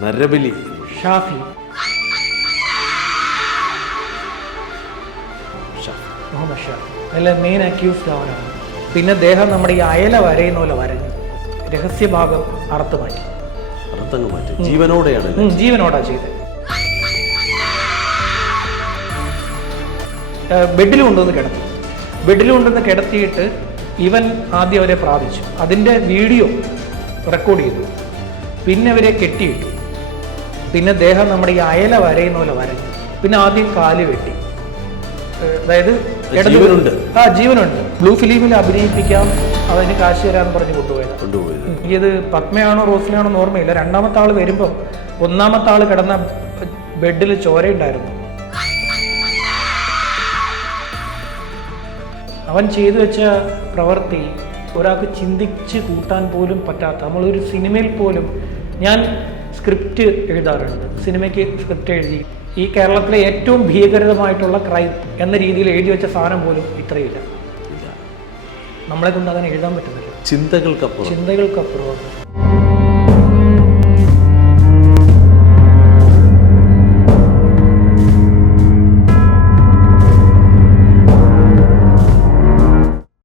നരബലി? ഷാഫി മുഹമ്മദ് ഷാഫി അതിൽ main accused അവനാണ്. പിന്നെ ദേഹം നമ്മുടെ ഈ അയല വരയുന്ന പോലെ വരഞ്ഞു, രഹസ്യഭാഗം അറുത്ത് മാറ്റി. ജീവനോടെയാണ്? ജീവനോടാ ചെയ്തത്. ബെഡിൽ കൊണ്ടുവന്ന് കിടത്തിയിട്ട് ഇവൻ ആദ്യം അവരെ പ്രാപിച്ചു. അതിൻ്റെ വീഡിയോ റെക്കോർഡ് ചെയ്തു. പിന്നെ അവരെ കെട്ടിയിട്ടു. പിന്നെ ദേഹം നമ്മുടെ ഈ അയല വരയുന്ന പോലെ വരഞ്ഞു. പിന്നെ ആദ്യം കാല് വെട്ടി. അതായത് ജീവനുണ്ട്. ബ്ലൂ ഫിലിമിൽ അഭിനയിപ്പിക്കാം, അതിന് കാശ് തരാന്ന് പറഞ്ഞ് കൊണ്ടുപോയത്. ഇത് പത്മയാണോ റോസിനാണോ എന്ന് ഓർമ്മയില്ല. രണ്ടാമത്തെ ആള് വരുമ്പോൾ ഒന്നാമത്തെ ആള് കിടന്ന ബെഡിൽ ചോരയുണ്ടായിരുന്നു. അവൻ ചെയ്തു വെച്ച പ്രവൃത്തി ഒരാൾക്ക് ചിന്തിച്ച് കൂട്ടാൻ പോലും പറ്റാത്ത, നമ്മളൊരു സിനിമയിൽ പോലും, ഞാൻ സ്ക്രിപ്റ്റ് എഴുതാറുണ്ട്, സിനിമയ്ക്ക് സ്ക്രിപ്റ്റ് എഴുതി, ഈ കേരളത്തിലെ ഏറ്റവും ഭീകരമായിട്ടുള്ള ക്രൈം എന്ന രീതിയിൽ എഴുതി വെച്ച സാധനം പോലും ഇത്രയില്ല. നമ്മളെ കൊണ്ട് അങ്ങനെ എഴുതാൻ പറ്റുന്നില്ല. ചിന്തകൾക്കപ്പുറം.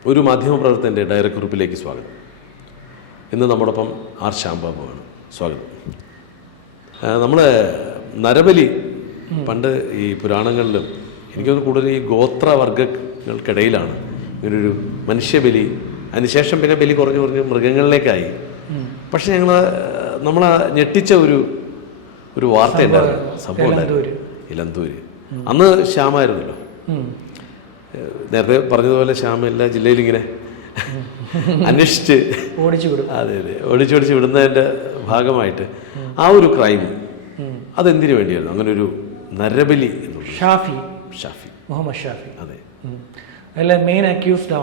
ഒരു മാധ്യമപ്രവർത്തകൻ്റെ ഡയറി കുറിപ്പിലേക്ക് സ്വാഗതം. ഇന്ന് നമ്മോടൊപ്പം ആർ ശ്യാംബാബുവാണ്. സ്വാഗതം. നമ്മൾ നരബലി പണ്ട് ഈ പുരാണങ്ങളിലും എനിക്കൊന്ന് കൂടുതൽ ഈ ഗോത്രവർഗങ്ങൾക്കിടയിലാണ് ഇങ്ങനൊരു മനുഷ്യബലി, അതിനുശേഷം പിന്നെ ബലി കുറഞ്ഞ് മൃഗങ്ങളിലേക്കായി. പക്ഷെ നമ്മളെ ഞെട്ടിച്ച ഒരു വാർത്ത ഉണ്ടായിരുന്നു, സംഭവം ഉണ്ടായിരുന്നു. ഇലന്തൂര് അന്ന് ശ്യാമായിരുന്നല്ലോ. നേരത്തെ പറഞ്ഞതുപോലെ ശ്യാമ എല്ലാ ജില്ലയിലും ഇങ്ങനെ അന്വേഷിച്ച് ഓടിച്ചോടിച്ച് വിടുന്നതിൻ്റെ ഭാഗമായിട്ട് ആ ഒരു ക്രൈം അതെന്തിനു വേണ്ടിയായിരുന്നു അങ്ങനെ ഒരു നരബലി? ഷാഫി മുഹമ്മദ് ഷാഫി. അതെ, അതിലെ മെയിൻ അക്യൂസ്ഡ്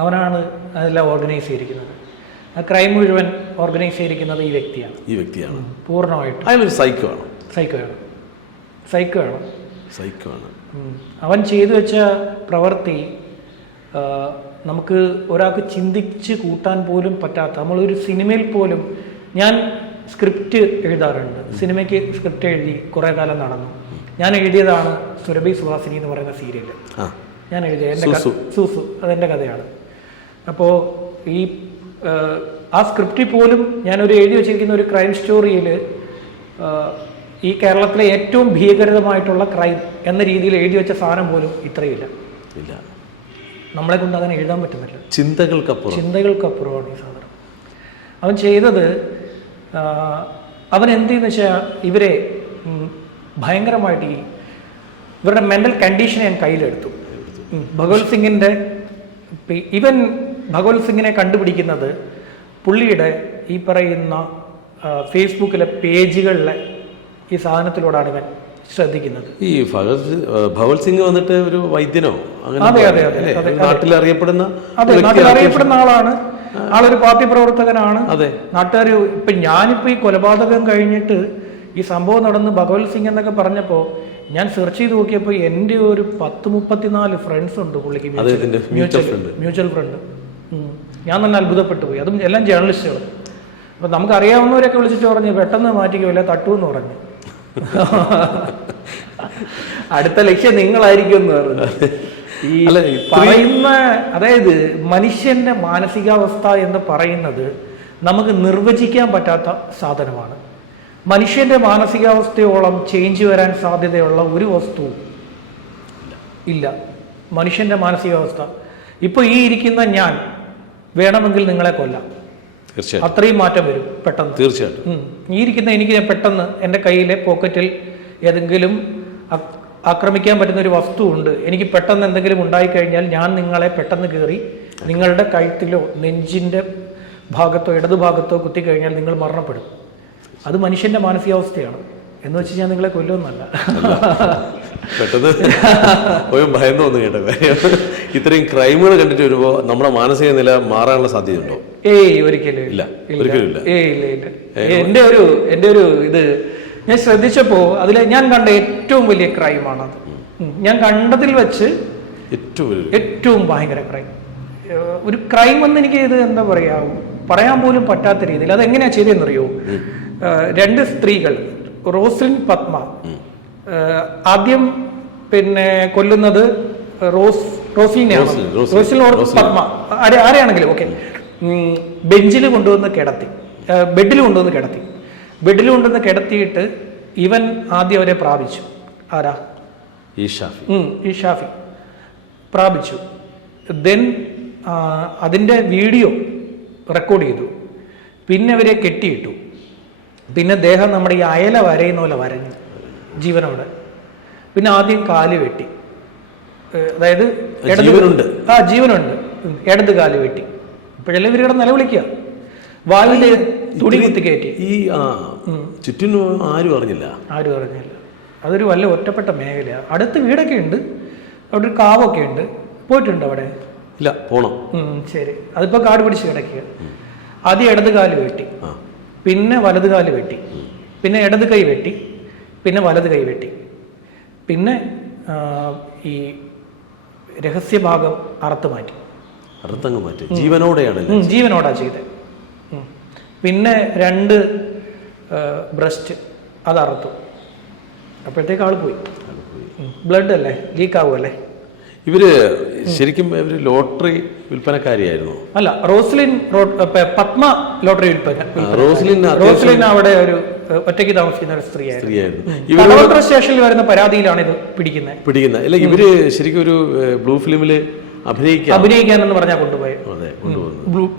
അവനാണ് അതെല്ലാം ഓർഗനൈസ് ചെയ്തിരിക്കുന്നത്. ആ ക്രൈം മുഴുവൻ ഓർഗനൈസ് ചെയ്തിരിക്കുന്നത് ഈ വ്യക്തിയാണ് പൂർണ്ണമായിട്ട്. അയാളൊരു സൈക്കോ ആണ്. അവൻ ചെയ്തു വെച്ച പ്രവൃത്തി നമുക്ക് ഒരാൾക്ക് ചിന്തിച്ച് കൂട്ടാൻ പോലും പറ്റാത്ത, നമ്മളൊരു സിനിമയിൽ പോലും, ഞാൻ സ്ക്രിപ്റ്റ് എഴുതാറുണ്ട്, സിനിമയ്ക്ക് സ്ക്രിപ്റ്റ് എഴുതി കുറേ കാലം നടന്നു. ഞാൻ എഴുതിയതാണ് സുരഭി സുഹാസിനി എന്ന് പറയുന്ന സീരിയൽ. ഞാൻ എഴുതിയ സൂസു അതെൻ്റെ കഥയാണ്. അപ്പോൾ ആ സ്ക്രിപ്റ്റിൽ പോലും ഞാനൊരു എഴുതി വെച്ചിരിക്കുന്ന ഒരു ക്രൈം സ്റ്റോറിയിൽ ഈ കേരളത്തിലെ ഏറ്റവും ഭീകരമായിട്ടുള്ള ക്രൈം എന്ന രീതിയിൽ എഴുതി വെച്ച സാധനം പോലും ഇത്രയില്ല. നമ്മളെ കൊണ്ട് അങ്ങനെ എഴുതാൻ പറ്റുന്നില്ല. ചിന്തകൾക്കപ്പുറമാണ് ഈ സാധനം. അവൻ ചെയ്തത്, അവൻ എന്തെന്ന് വെച്ചാൽ ഇവരെ ഭയങ്കരമായിട്ട് ഇവരുടെ മെൻ്റൽ കണ്ടീഷനെ ഞാൻ കയ്യിലെടുത്തു. ഭഗവത് സിംഗിനെ കണ്ടുപിടിക്കുന്നത് പുള്ളിയുടെ ഈ പറയുന്ന ഫേസ്ബുക്കിലെ പേജുകളിലെ ഈ സാധനത്തിലൂടെയാണ് ഇവൻ ശ്രദ്ധിക്കുന്നത്. ഈ ഭഗവത് സിംഗ് വന്നിട്ട് ഒരു വൈദ്യനോ നാട്ടിൽ അറിയപ്പെടുന്ന ആളാണ്. ആളൊരു പാർട്ടി പ്രവർത്തകനാണ്. നാട്ടുകാർ ഇപ്പൊ ഞാനിപ്പോ ഈ കൊലപാതകം കഴിഞ്ഞിട്ട് ഈ സംഭവം നടന്ന് ഭഗവത് സിംഗ് എന്നൊക്കെ പറഞ്ഞപ്പോ ഞാൻ സെർച്ച് ചെയ്ത് നോക്കിയപ്പോൾ എൻ്റെ ഒരു 10-34 ഫ്രണ്ട്സ് ഉണ്ട് പുള്ളിക്ക്, മ്യൂച്വൽ ഫ്രണ്ട്. ഞാൻ തന്നെ അത്ഭുതപ്പെട്ടു പോയി. അതും എല്ലാം ജേർണലിസ്റ്റുകൾ. അപ്പൊ നമുക്ക് അറിയാവുന്നവരൊക്കെ വിളിച്ചിട്ട് പറഞ്ഞു പെട്ടെന്ന് മാറ്റിക്കുമല്ല തട്ടുമെന്ന് പറഞ്ഞു. അടുത്ത ലക്ഷ്യം നിങ്ങളായിരിക്കും എന്ന് പറഞ്ഞു. ഈ പറയുന്ന, അതായത് മനുഷ്യന്റെ മാനസികാവസ്ഥ എന്ന് പറയുന്നത് നമുക്ക് നിർവചിക്കാൻ പറ്റാത്ത സാധനമാണ്. മനുഷ്യന്റെ മാനസികാവസ്ഥയോളം ചേഞ്ച് വരാൻ സാധ്യതയുള്ള ഒരു വസ്തുവും ഇല്ല. മനുഷ്യന്റെ മാനസികാവസ്ഥ, ഇപ്പൊ ഈ ഇരിക്കുന്ന ഞാൻ വേണമെങ്കിൽ നിങ്ങളെ കൊല്ലാം, അത്രയും മാറ്റം വരും പെട്ടെന്ന്. തീർച്ചയായിട്ടും ഈ ഇരിക്കുന്ന എനിക്ക് പെട്ടെന്ന് എൻ്റെ കയ്യിലെ പോക്കറ്റിൽ ഏതെങ്കിലും ആക്രമിക്കാൻ പറ്റുന്ന ഒരു വസ്തു ഉണ്ട്, എനിക്ക് പെട്ടെന്ന് എന്തെങ്കിലും ഉണ്ടായിക്കഴിഞ്ഞാൽ ഞാൻ നിങ്ങളെ പെട്ടെന്ന് കയറി നിങ്ങളുടെ കഴുത്തിലോ നെഞ്ചിൻ്റെ ഭാഗത്തോ ഇടതുഭാഗത്തോ കുത്തിക്കഴിഞ്ഞാൽ നിങ്ങൾ മരണപ്പെടും. അത് മനുഷ്യന്റെ മാനസികാവസ്ഥയാണ്. എന്ന് വെച്ച് ഞാൻ നിങ്ങളെ കൊല്ലുമെന്നല്ല. പെട്ടെന്ന് ഭയം തോന്നുന്നു കേട്ടോ. ഇത്രയും ക്രൈമുകൾ കണ്ടിട്ട് വരുമ്പോൾ നമ്മുടെ മാനസിക നില മാറാനുള്ള സാധ്യതയുണ്ടോ? ഒരിക്കലും ഇല്ല. എന്റെ ഒരു ഇത് ഞാൻ ശ്രദ്ധിച്ചപ്പോ അതിലെ ഞാൻ കണ്ട ഏറ്റവും വലിയ ക്രൈമാണത്. ഞാൻ കണ്ടതിൽ വെച്ച് ഏറ്റവും ഭയങ്കര ക്രൈം. ഒരു ക്രൈം എന്ന് എനിക്ക് ഇത് എന്താ പറയാ പറയാൻ പോലും പറ്റാത്ത രീതിയിൽ. അതെങ്ങനെയാ ചെയ്തതെന്നറിയോ? രണ്ട് സ്ത്രീകൾ റോസ്ലിൻ പത്മ ആദ്യം പിന്നെ കൊല്ലുന്നത് റോസ്ലിനെയാണ്. റോസ്ലിൻ പത്മ ആരെയാണെങ്കിലും ഓക്കെ. ബെഞ്ചിൽ കൊണ്ടുവന്ന് കിടത്തി, ബെഡിൽ കൊണ്ടുവന്ന് കിടത്തിയിട്ട് ഇവൻ ആദ്യം അവരെ പ്രാപിച്ചു. ആരാ? ഈ ഷാഫി പ്രാപിച്ചു. ദെൻ അതിൻ്റെ വീഡിയോ റെക്കോർഡ് ചെയ്തു. പിന്നെ അവരെ കെട്ടിയിട്ടു. പിന്നെ ദേഹം നമ്മുടെ ഈ അയല വരയുന്ന പോലെ വരഞ്ഞു ജീവനോടെ. പിന്നെ ആദ്യം കാല് വെട്ടി, അതായത് ജീവനുണ്ട്, ഇടത് കാല് വെട്ടി. ഇപ്പോഴെല്ലാം ഇവരുടെ നിലവിളിക്കുക, വായില് തുണി കുത്തി കയറ്റി. ചുറ്റിനും ആരും അറിഞ്ഞില്ല. അതൊരു വല്ല ഒറ്റപ്പെട്ട മേഖലയാണ്. അടുത്ത് വീടൊക്കെ ഉണ്ട്, അവിടെ ഒരു കാവൊക്കെ ഉണ്ട്. പോയിട്ടുണ്ട് അവിടെ? ഇല്ല, പോണം. ശരി, അതിപ്പോ കാട് പിടിച്ച് കിടക്കുക. ആദ്യം ഇടത് കാല് വെട്ടി, പിന്നെ വലത് കാല് വെട്ടി, പിന്നെ ഇടത് കൈ വെട്ടി, പിന്നെ വലത് കൈ വെട്ടി, പിന്നെ ഈ രഹസ്യഭാഗം അറുത്ത് മാറ്റി. ജീവനോടാ ചെയ്തത്. പിന്നെ 2 ബ്രസ്റ്റ് അത് അറുത്തു. അപ്പോഴത്തേക്ക് ആള് പോയി. ബ്ലഡ് അല്ലേ, ലീക്ക് ആവുമല്ലേ. ഇവര് ശരിക്കും ലോട്ടറി വിൽപ്പനക്കാരിയായിരുന്നു? അല്ല, പത്മ ലോട്ടറി റോസ്ലിൻ അവിടെ ഒരു ഒറ്റയ്ക്ക് താമസിക്കുന്ന ഒരു സ്ത്രീയായിരുന്നു. സ്റ്റേഷനിൽ വരുന്ന പരാതിയിലാണ് ഇത് പിടിക്കുന്നത്. അല്ല, ഇവര് ശരിക്കും ഒരു ബ്ലൂ ഫിലിമില് അഭിനയിക്കാനെന്ന് പറഞ്ഞാൽ കൊണ്ടുപോയത്.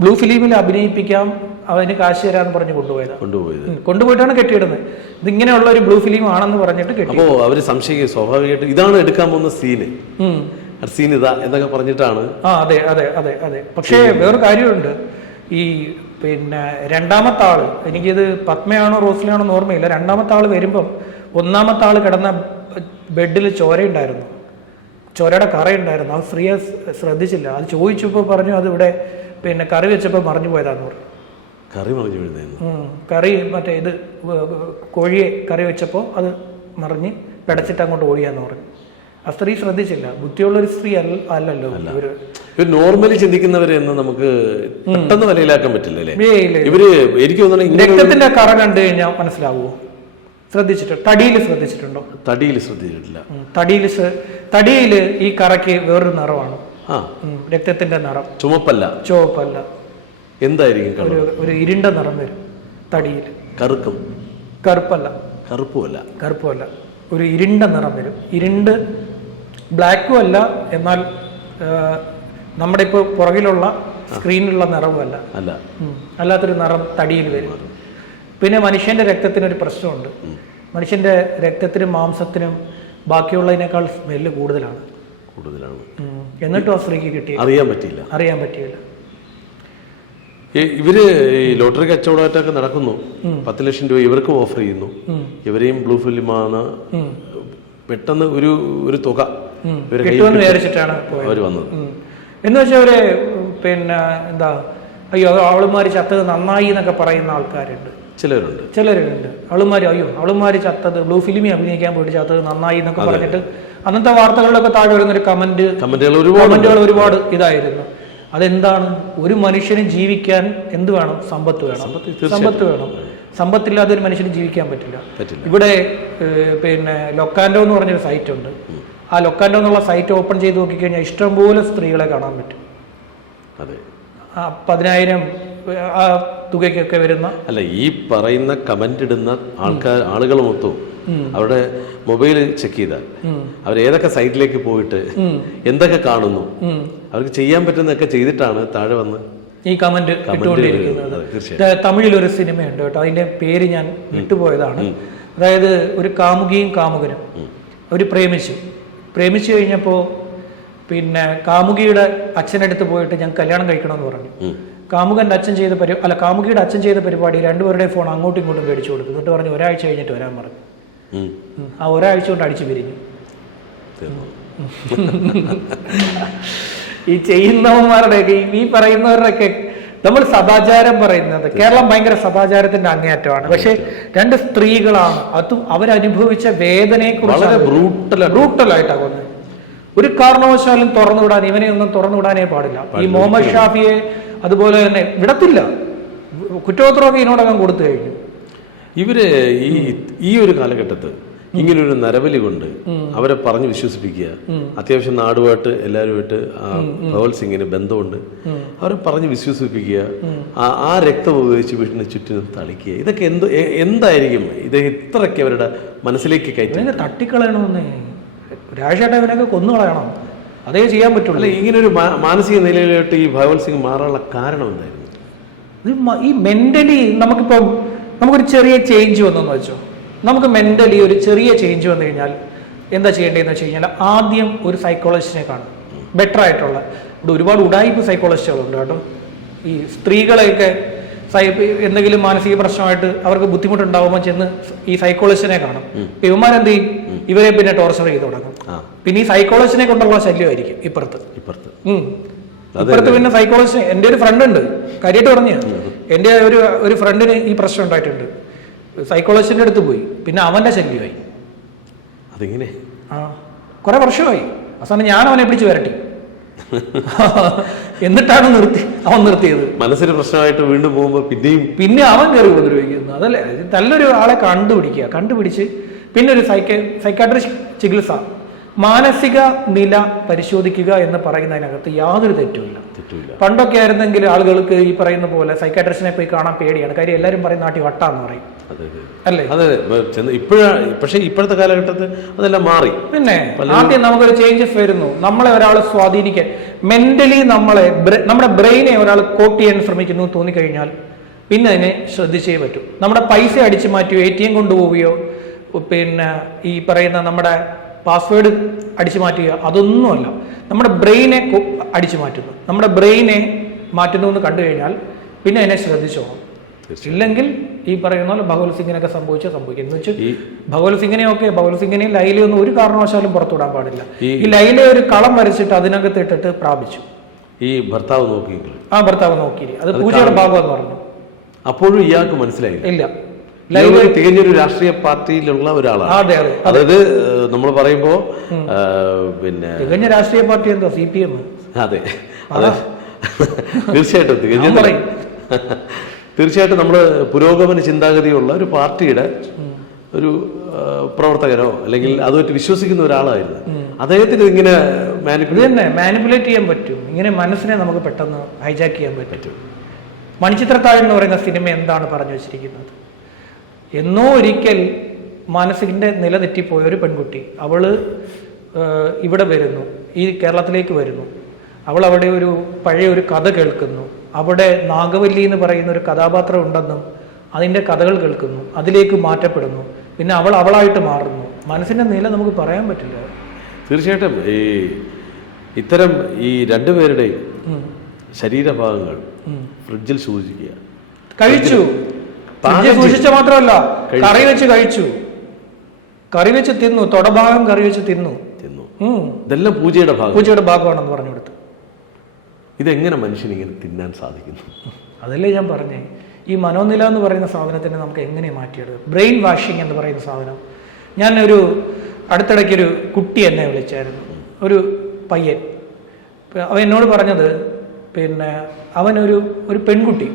ബ്ലൂ ഫിലിമിൽ അഭിനയിപ്പിക്കാം, അവന് കാശ് തരാന്ന് പറഞ്ഞ് കൊണ്ടുപോയിട്ടാണ് കെട്ടിയിടുന്നത്. ഇതിങ്ങനെയുള്ള ഒരു ബ്ലൂ ഫിലിം ആണെന്ന് പറഞ്ഞിട്ട് കെട്ടി. അപ്പോ അവര് സംശയിക്കും സ്വാഭാവികമായിട്ട് ഇതാണ് എടുക്കാൻ പോകുന്ന സീൻ ഇതാ എന്നൊക്കെ പറഞ്ഞിട്ടാണ്. അതെ. പക്ഷേ വേറൊരു കാര്യമുണ്ട്. ഈ പിന്നെ രണ്ടാമത്തെ ആള്, എനിക്കിത് പത്മയാണോ റോസ്ലിനാണോ എന്ന് ഓർമ്മയില്ല. രണ്ടാമത്തെ ആള് വരുമ്പം ഒന്നാമത്തെ ആള് കിടന്ന ബെഡിൽ ചോരയുണ്ടായിരുന്നു, ചോരയുടെ കറയുണ്ടായിരുന്നു. ആ സ്ത്രീയെ ശ്രദ്ധിച്ചില്ല. അത് ചോദിച്ചപ്പോൾ പറഞ്ഞു അത് ഇവിടെ പിന്നെ കറി വെച്ചപ്പോൾ മറിഞ്ഞു പോയതാന്ന് പറഞ്ഞു. കറി മറ്റേ ഇത് കോഴിയെ കറി വെച്ചപ്പോൾ അത് മറിഞ്ഞ് പിടച്ചിട്ട് അങ്ങോട്ട് ഓടിയാന്ന് പറഞ്ഞു. ആ സ്ത്രീ ശ്രദ്ധിച്ചില്ല. ബുദ്ധിയുള്ളൊരു സ്ത്രീ അല്ലല്ലോ ഇവര്. നോർമലി ചിന്തിക്കുന്നവരെന്ന് നമുക്ക് പെട്ടെന്ന് വിലയിലാക്കാൻ പറ്റില്ലല്ലേ. ഇവര് എനിക്ക് തോന്നുന്നു രക്തത്തിന്റെ കറ കണ്ടു കഴിഞ്ഞാൽ മനസ്സിലാവുമോ? തടിയിൽ ശ്രദ്ധിച്ചിട്ടുണ്ടോ? ശ്രദ്ധിച്ചിട്ടില്ല. തടിയിൽ ഈ കറയ്ക്ക് വേറൊരു നിറമാണ്. രക്തത്തിന്റെ നിറം ചുവപ്പല്ല. എന്തായിരിക്കും? ഒരു ഇരുണ്ട നിറം വരും തടിയിൽ. കറുപ്പല്ല, ഒരു ഇരുണ്ട നിറം വരും. ഇരുണ്ട് ബ്ലാക്കും അല്ല, എന്നാൽ നമ്മുടെ ഇപ്പോൾ പുറകിലുള്ള സ്ക്രീനിലുള്ള നിറവുമല്ല, അല്ലാത്തൊരു നിറം തടിയിൽ വരും. പിന്നെ മനുഷ്യന്റെ രക്തത്തിനൊരു പ്രശ്നമുണ്ട്. മനുഷ്യന്റെ രക്തത്തിനും മാംസത്തിനും ബാക്കിയുള്ളതിനേക്കാൾ സ്മെല്ല് കൂടുതലാണ്. എന്നിട്ടും ആ സ്ത്രീക്ക് കിട്ടി അറിയാൻ പറ്റിയില്ല. ഇവര് ലോട്ടറി കച്ചവടമായിട്ടൊക്കെ നടക്കുന്നു. 10 ലക്ഷം രൂപ ഇവർക്കും ഓഫർ ചെയ്യുന്നു. ഇവരെയും ബ്ലൂ ഫിലിമാണ്. പെട്ടെന്ന് ഒരു തുക വിചാരിച്ചിട്ടാണ് അവര് വന്നത്. എന്ന് വെച്ചാൽ അവര് പിന്നെ എന്താ, അയ്യോ അവളുമാര് ചത്തത് നന്നായി എന്നൊക്കെ പറയുന്ന ആൾക്കാരുണ്ട്. ചിലരുണ്ട്. അവളുമാര് ചത്തത് ബ്ലൂ ഫിലിമിൽ അഭിനയിക്കാൻ പോയിട്ട് ചത്തത് നന്നായി എന്നൊക്കെ പറഞ്ഞിട്ട് അന്നത്തെ വാർത്തകളിലൊക്കെ താഴെ വരുന്നൊരു കമന്റുകൾ ഒരുപാട് ഇതായിരുന്നു. അതെന്താണ്? ഒരു മനുഷ്യന് ജീവിക്കാൻ എന്ത് വേണം? സമ്പത്ത് വേണം. സമ്പത്തില്ലാതെ ഒരു മനുഷ്യന് ജീവിക്കാൻ പറ്റില്ല. ഇവിടെ പിന്നെ ലൊക്കാൻഡോ എന്ന് പറഞ്ഞൊരു സൈറ്റ് ഉണ്ട്. ആ ലൊക്കാൻഡോ എന്നുള്ള സൈറ്റ് ഓപ്പൺ ചെയ്ത് നോക്കിക്കഴിഞ്ഞാൽ ഇഷ്ടംപോലെ സ്ത്രീകളെ കാണാൻ പറ്റും. 10,000 ആ തുകയ്ക്കൊക്കെ വരുന്ന. അല്ല, ഈ പറയുന്ന കമന്റ് ഇടുന്ന ആളുകൾ മൊത്തം അവരുടെ മൊബൈൽ ചെക്ക് ചെയ്താൽ അവർ ഏതൊക്കെ സൈറ്റിലേക്ക് പോയിട്ട് എന്തൊക്കെ കാണുന്നു, അവർക്ക് ചെയ്യാൻ പറ്റുന്നതൊക്കെ ചെയ്തിട്ടാണ് താഴെ വന്ന് ഈ കമന്റ് ഇട്ടുകൊണ്ടിരിക്കുന്നത്. തമിഴിലൊരു സിനിമയുണ്ട് കേട്ടോ, അതിന്റെ പേര് ഞാൻ വിട്ടുപോയതാണ്. അതായത് ഒരു കാമുകിയും കാമുകനും അവർ പ്രേമിച്ചു കഴിഞ്ഞപ്പോൾ പിന്നെ കാമുകിയുടെ അച്ഛനടുത്ത് പോയിട്ട് ഞാൻ കല്യാണം കഴിക്കണമെന്ന് പറഞ്ഞു. കാമുകിയുടെ അച്ഛൻ ചെയ്ത പരിപാടി രണ്ടുപേരുടെ ഫോൺ അങ്ങോട്ടും ഇങ്ങോട്ടും മേടിച്ചു കൊടുത്തു. എന്നിട്ട് പറഞ്ഞു ഒരാഴ്ച കഴിഞ്ഞിട്ട് വരാൻ പറഞ്ഞു. ആ ഒരാഴ്ച കൊണ്ട് അടിച്ചു പിരിഞ്ഞു. ഈ ചെയ്യുന്നവന്മാരുടെയൊക്കെ ഈ പറയുന്നവരുടെയൊക്കെ നമ്മൾ സദാചാരം പറയുന്നത്, കേരളം ഭയങ്കര സദാചാരത്തിന്റെ അങ്ങേയറ്റമാണ്. പക്ഷെ 2 സ്ത്രീകളാണ്, അതും അവരനുഭവിച്ച വേദനയെ കുറിച്ച് ബ്രൂട്ടലായിട്ടാണ് കൊന്നത്. ഒരു കാരണവശാലും ഇവനെ ഒന്നും തുറന്നുവിടാനേ പാടില്ല. ഈ മുഹമ്മദ് ഷാഫിയെ അതുപോലെ തന്നെ വിടത്തില്ല. കുറ്റപത്രമൊക്കെ ഇതിനോടകം കൊടുത്തു കഴിഞ്ഞു. ഇവര് ഈ ഒരു കാലഘട്ടത്ത് ഇങ്ങനൊരു നരബലി കൊണ്ട് അവരെ പറഞ്ഞ് വിശ്വസിപ്പിക്കുക, അത്യാവശ്യം നാടുമായിട്ട് എല്ലാവരുമായിട്ട് ഭഗവത് സിംഗിന് ബന്ധമുണ്ട്, അവരെ പറഞ്ഞ് വിശ്വസിപ്പിക്കുക, ആ രക്തം ഉപയോഗിച്ച് വീട്ടിന് ചുറ്റിനും തളിക്കുക, ഇതൊക്കെ എന്തായിരിക്കും ഇദ്ദേഹം ഇത്രയ്ക്ക് അവരുടെ മനസ്സിലേക്ക് കയറ്റി? തട്ടിക്കളയണമെന്നേ, രാജേട്ട ഇവനൊക്കെ കൊന്നുകളയണം, അതേ ചെയ്യാൻ പറ്റുള്ളൂ. അല്ല, ഇങ്ങനൊരു മാനസിക നിലയിലോട്ട് ഈ ഭഗവത് സിംഗ് മാറാനുള്ള കാരണം എന്തായിരുന്നു? ഈ മെന്റലി നമുക്കൊരു ചെറിയ ചേഞ്ച് വന്നെന്ന് വെച്ചോ, നമുക്ക് മെന്റലി ഒരു ചെറിയ ചേഞ്ച് വന്നു കഴിഞ്ഞാൽ എന്താ ചെയ്യേണ്ടതെന്ന് വെച്ച് കഴിഞ്ഞാൽ ആദ്യം ഒരു സൈക്കോളജിസ്റ്റിനെ കാണും, ബെറ്റർ ആയിട്ടുള്ള. ഇവിടെ ഒരുപാട് ഉടായിപ്പ് സൈക്കോളജിസ്റ്റുകളുണ്ട് കേട്ടോ. ഈ സ്ത്രീകളെയൊക്കെ എന്തെങ്കിലും മാനസിക പ്രശ്നമായിട്ട് അവർക്ക് ബുദ്ധിമുട്ടുണ്ടാവുമ്പോൾ ചെന്ന് ഈ സൈക്കോളജിസ്റ്റിനെ കാണും. ഇവന്മാരെന്ത് ചെയ്യും? ഇവരെ പിന്നെ ടോർച്ചർ ചെയ്ത് തുടങ്ങും. പിന്നെ ഈ സൈക്കോളജിസ്റ്റിനെ കൊണ്ടുള്ള ശല്യമായിരിക്കും ഇപ്പുറത്ത് പിന്നെ സൈക്കോളജിസ്റ്റ്. എൻ്റെ ഒരു ഫ്രണ്ട് ഉണ്ട്, കാര്യമായിട്ട് പറഞ്ഞ എൻ്റെ ഒരു ഫ്രണ്ടിന് ഈ പ്രശ്നം ഉണ്ടായിട്ടുണ്ട്. സൈക്കോളജിസ്റ്റിന്റെ അടുത്ത് പോയി, പിന്നെ അവന്റെ ശല്യമായി. അതെങ്ങനെ? കുറെ വർഷമായി. അവസാനം ഞാൻ അവനെ പിടിച്ച് വരട്ടി. എന്നിട്ടാണ് അവൻ നിർത്തിയത്. മനസ്സിന് പ്രശ്നമായിട്ട് വീണ്ടും പോകുമ്പോൾ പിന്നെ അവൻ കയറി ഉപദ്രവിക്കുന്നു. അതല്ലേ, നല്ലൊരു ആളെ കണ്ടുപിടിച്ച് പിന്നെ ഒരു സൈക്കാട്രിസ്റ്റ് ചികിത്സ, മാനസിക നില പരിശോധിക്കുക എന്ന് പറയുന്നതിനകത്ത് യാതൊരു തെറ്റുമില്ല. പണ്ടൊക്കെ ആയിരുന്നെങ്കിൽ ആളുകൾക്ക് ഈ പറയുന്ന പോലെ സൈക്കാട്രിസ്റ്റിനെ പോയി കാണാൻ പേടിയാണ്. കാര്യം എല്ലാവരും പറയും നാട്ടിൽ വട്ടാന്ന് പറയും, അല്ലേ? അതെ. പക്ഷേ ഇപ്പോഴത്തെ കാലഘട്ടത്തിൽ അതെല്ലാം മാറി. പിന്നെ ആദ്യം നമുക്കൊരു ചേഞ്ചസ് വരുന്നു. നമ്മളെ ഒരാൾ സ്വാധീനിക്കാൻ, മെന്റലി നമ്മുടെ ബ്രെയിനെ ഒരാൾ കോട്ട് ചെയ്യാൻ ശ്രമിക്കുന്നു തോന്നിക്കഴിഞ്ഞാൽ പിന്നെ അതിനെ ശ്രദ്ധിച്ചേ പറ്റൂ. നമ്മുടെ പൈസ അടിച്ചു മാറ്റിയോ, ATM കൊണ്ടുപോവുകയോ, പിന്നെ ഈ പറയുന്ന നമ്മുടെ പാസ്വേഡ് അടിച്ചു മാറ്റുക, അതൊന്നുമല്ല. നമ്മുടെ ബ്രെയിനെ അടിച്ചു മാറ്റുന്നു. നമ്മുടെ ബ്രെയിനെ മാറ്റുന്നു എന്ന് കണ്ടു കഴിഞ്ഞാൽ പിന്നെ അതിനെ ശ്രദ്ധിച്ചോണം. ഇല്ലെങ്കിൽ ഈ പറയുന്ന പോലെ ഭഗവത് സിംഗിനൊക്കെ സംഭവിക്കും. എന്ന് വെച്ചാൽ ഭഗവത് സിംഗിനെയും ലൈലയൊന്നും ഒരു കാരണവശാലും പുറത്തുവിടാൻ പാടില്ല. ഈ ലൈല ഒരു കളം വരച്ചിട്ട് അതിനകത്ത് ഇട്ടിട്ട് പ്രാപിച്ചു. ഈ ഭർത്താവ് നോക്കി, ഭർത്താവ് നോക്കി, അത് പൂജയുടെ ഭാഗമെന്ന് പറഞ്ഞു. അപ്പോഴും ഇയാൾക്ക് മനസ്സിലായില്ല. ഇല്ല, തികഞ്ഞൊരു രാഷ്ട്രീയ പാർട്ടിയിലുള്ള ഒരാളാണ്. അതായത് നമ്മൾ പറയുമ്പോ പിന്നെ തികഞ്ഞ രാഷ്ട്രീയ പാർട്ടി എന്തോ CPM. അതെ, തീർച്ചയായിട്ടും നമ്മള് പുരോഗമന ചിന്താഗതിയുള്ള ഒരു പാർട്ടിയുടെ ഒരു പ്രവർത്തകനോ അല്ലെങ്കിൽ അതുമായിട്ട് വിശ്വസിക്കുന്ന ഒരാളായിരുന്നു. അദ്ദേഹത്തിന് ഇങ്ങനെ മാനിപ്പുലേറ്റ് ചെയ്യാൻ പറ്റും. ഇങ്ങനെ മനസ്സിനെ നമുക്ക് പെട്ടെന്ന് ഹൈജാക്ക് ചെയ്യാൻ പറ്റും. മണിച്ചിത്രത്താഴ് എന്ന് പറയുന്ന സിനിമ എന്താണ് പറഞ്ഞു വെച്ചിരിക്കുന്നത്? എന്നോ ഒരിക്കൽ മാനസികന്റെ നില തെറ്റിപ്പോയ ഒരു പെൺകുട്ടി, അവള് ഇവിടെ വരുന്നു, ഈ കേരളത്തിലേക്ക് വരുന്നു. അവൾ അവിടെ ഒരു പഴയ ഒരു കഥ കേൾക്കുന്നു. അവിടെ നാഗവല്ലി എന്ന് പറയുന്ന ഒരു കഥാപാത്രം ഉണ്ടെന്നും അതിൻ്റെ കഥകൾ കേൾക്കുന്നു, അതിലേക്ക് മാറ്റപ്പെടുന്നു. പിന്നെ അവളായിട്ട് മാറുന്നു. മനസ്സിന്റെ നില നമുക്ക് പറയാൻ പറ്റില്ല. തീർച്ചയായിട്ടും ഇത്തരം ഈ രണ്ടുപേരുടെയും ശരീരഭാഗങ്ങൾ ഫ്രിഡ്ജിൽ സൂക്ഷിക്കുക. കഴിച്ചു, സൂക്ഷിച്ച മാത്രമല്ല കറി വെച്ച് കഴിച്ചു, കറി വെച്ച് തിന്നു, തൊടഭാഗം കറി വെച്ച് തിന്നു. ഇതെല്ലാം പൂജയുടെ ഭാഗമാണെന്ന് പറഞ്ഞു കൊടുത്തു. ഇതെങ്ങനെ മനുഷ്യന് ഇങ്ങനെ തിന്നാൻ സാധിക്കുന്നു? അതല്ലേ ഞാൻ പറഞ്ഞേ, ഈ മനോനില എന്ന് പറയുന്ന സാധനത്തിനെ നമുക്ക് എങ്ങനെ മാറ്റിയെടുക്കും? ബ്രെയിൻ വാഷിംഗ് എന്ന് പറയുന്ന സാധനം. അടുത്തിടയ്ക്കൊരു കുട്ടി എന്നെ വിളിച്ചായിരുന്നു, ഒരു പയ്യൻ. അവൻ എന്നോട് പറഞ്ഞത്, പിന്നെ അവനൊരു പെൺകുട്ടി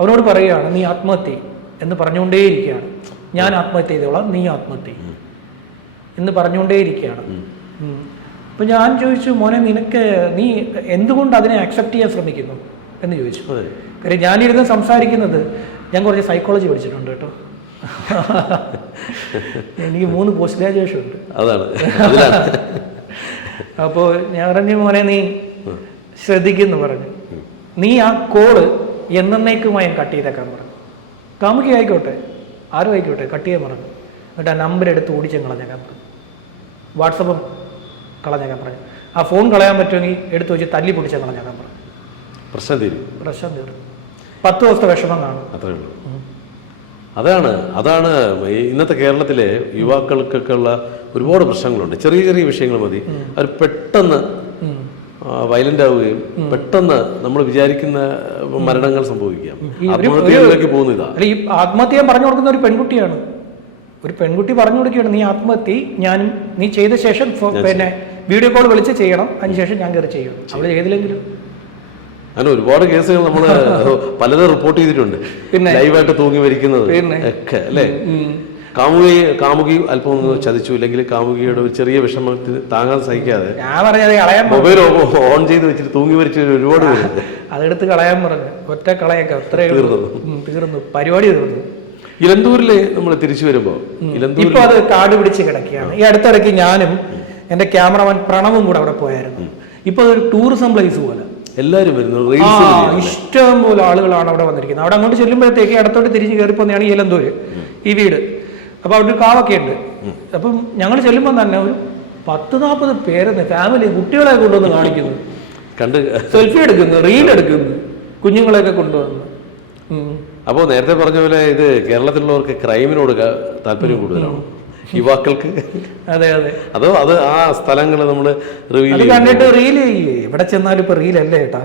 അവനോട് പറയുകയാണ്, നീ ആത്മഹത്യ എന്ന് പറഞ്ഞുകൊണ്ടേയിരിക്കുകയാണ്. ഞാൻ ആത്മഹത്യ ചെയ്തോളാം, നീ ആത്മഹത്യ എന്ന് പറഞ്ഞുകൊണ്ടേയിരിക്കുകയാണ്. അപ്പൊ ഞാൻ ചോദിച്ചു, മോനെ നീ എന്തുകൊണ്ട് അതിനെ അക്സെപ്റ്റ് ചെയ്യാൻ ശ്രമിക്കുന്നു എന്ന് ചോദിച്ചു. കാര്യം ഞാനിരുന്ന് സംസാരിക്കുന്നത്, ഞാൻ കുറച്ച് സൈക്കോളജി പഠിച്ചിട്ടുണ്ട് കേട്ടോ. എനിക്ക് 3 പോസ്റ്റ് ഗ്രാജുവേഷൻ ഉണ്ട്. അപ്പോൾ ഞാൻ പറഞ്ഞു, മോനെ നീ ശ്രദ്ധിക്കുന്നു പറഞ്ഞു. നീ ആ കോള് എന്നേക്കുമായി കട്ട് ചെയ്തേക്കാൻ പറഞ്ഞു. കാമുകി ആയിക്കോട്ടെ, ആരും ആയിക്കോട്ടെ, കട്ട് ചെയ്യാൻ പറഞ്ഞു. എന്നിട്ട് ആ നമ്പർ എടുത്ത് ഓടിച്ചും കളഞ്ഞേക്കാൻ പറഞ്ഞു. വാട്സപ്പും കളഞ്ഞേക്കാൻ പറഞ്ഞു. ആ ഫോൺ കളയാൻ പറ്റുമെങ്കിൽ എടുത്തു വെച്ച് തല്ലി പൊടിച്ചാൽ കളഞ്ഞേക്കാൻ പറഞ്ഞു. പ്രശ്നം തീരും. 10 ദിവസത്തെ വിഷമം കാണും. അത്രേ ഉള്ളൂ. അതാണ് ഇന്നത്തെ കേരളത്തിലെ യുവാക്കൾക്കൊക്കെ ഉള്ള ഒരുപാട് പ്രശ്നങ്ങളുണ്ട്. ചെറിയ ചെറിയ വിഷയങ്ങൾ മതി അവർ പെട്ടെന്ന് വയലന്റ് ആവുകയും പെട്ടെന്ന് നമ്മൾ വിചാരിക്കുന്ന മരണങ്ങൾ സംഭവിക്കാം. ആത്മഹത്യയിലേക്ക് പോകുന്നതാ. ഈ ആത്മഹത്യ പറഞ്ഞു കൊടുക്കുന്ന ഒരു പെൺകുട്ടിയാണ്. ഒരു പെൺകുട്ടി പറഞ്ഞു കൊടുക്കുകയാണ്, നീ ആത്മഹത്യ നീ ചെയ്ത ശേഷം പിന്നെ വീഡിയോ കോൾ വിളിച്ച് ചെയ്യണം, അതിനുശേഷം ഞാൻ കയറി ചെയ്യണം. അവള് ചെയ്തില്ലെങ്കിലും അങ്ങനെ ഒരുപാട് കേസുകൾ നമ്മൾ പലതും റിപ്പോർട്ട് ചെയ്തിട്ടുണ്ട്. പിന്നെ ലൈവായിട്ട് തൂങ്ങി മരിക്കുന്നത് ഒക്കെ അല്ലേ. കാമുകി അല്പം ഒന്ന് ചതിച്ചു, ഇല്ലെങ്കിൽ കാമുകിയുടെ ഒരു ചെറിയ വിഷമത്തിന് താങ്ങാൻ സഹിക്കാതെ ഞാൻ പറഞ്ഞത് കളയാൻ മൊബൈൽ ഓൺ ചെയ്ത് വെച്ചിട്ട് തൂങ്ങി മരിച്ച ഒരുപാട് പേരുണ്ട്. അതെടുത്ത് കളയാൻ പറഞ്ഞു, ഒറ്റ കളയൊക്കെ തീർന്നു, പരിപാടി തീർന്നു. ഇലന്തൂരില് നമ്മൾ തിരിച്ചു വരുമ്പോ ഇപ്പൊ അത് കാട് പിടിച്ച് കിടക്കുകയാണ്. ഈ അടുത്തിടയ്ക്ക് ഞാനും എന്റെ ക്യാമറമാൻ പ്രണവും കൂടെ അവിടെ പോയായിരുന്നു. ഇപ്പൊ അതൊരു ടൂറിസം പ്ലേസ് പോലെ എല്ലാവരും വരുന്നു, ഇഷ്ടം പോലെ ആളുകളാണ് അവിടെ വന്നിരിക്കുന്നത്. അവിടെ അങ്ങോട്ട് ചെല്ലുമ്പോഴത്തേക്ക് അടുത്തോട്ട് തിരിഞ്ഞ് കയറിപ്പോന്നെയാണ് ഈ ഇലന്തൂര് ഈ വീട്. അപ്പൊ അവിടെ ഒരു കാവൊക്കെ ഉണ്ട്. അപ്പം ഞങ്ങൾ ചെല്ലുമ്പോൾ തന്നെ ഒരു 10-40 പേരെന്ന് ഫാമിലി കുട്ടികളെ കൊണ്ടുവന്ന് കാണിക്കുന്നു, കണ്ട് സെൽഫി എടുക്കുന്നു, റീൽ എടുക്കുന്നു, കുഞ്ഞുങ്ങളെയൊക്കെ കൊണ്ടുവന്ന്. അപ്പോൾ നേരത്തെ പറഞ്ഞ പോലെ ഇത് കേരളത്തിലുള്ളവർക്ക് ക്രൈമിനോട് താല്പര്യം കൂടുതലാണ്, യുവാക്കൾക്ക്. അതെ അതെ. അതോ അത് ആ സ്ഥലങ്ങൾ നമ്മൾ കണ്ടിട്ട് റീൽ ചെയ്യേ. ഇവിടെ ചെന്നാലും ഇപ്പൊ റീലല്ലേ ഏട്ടാ.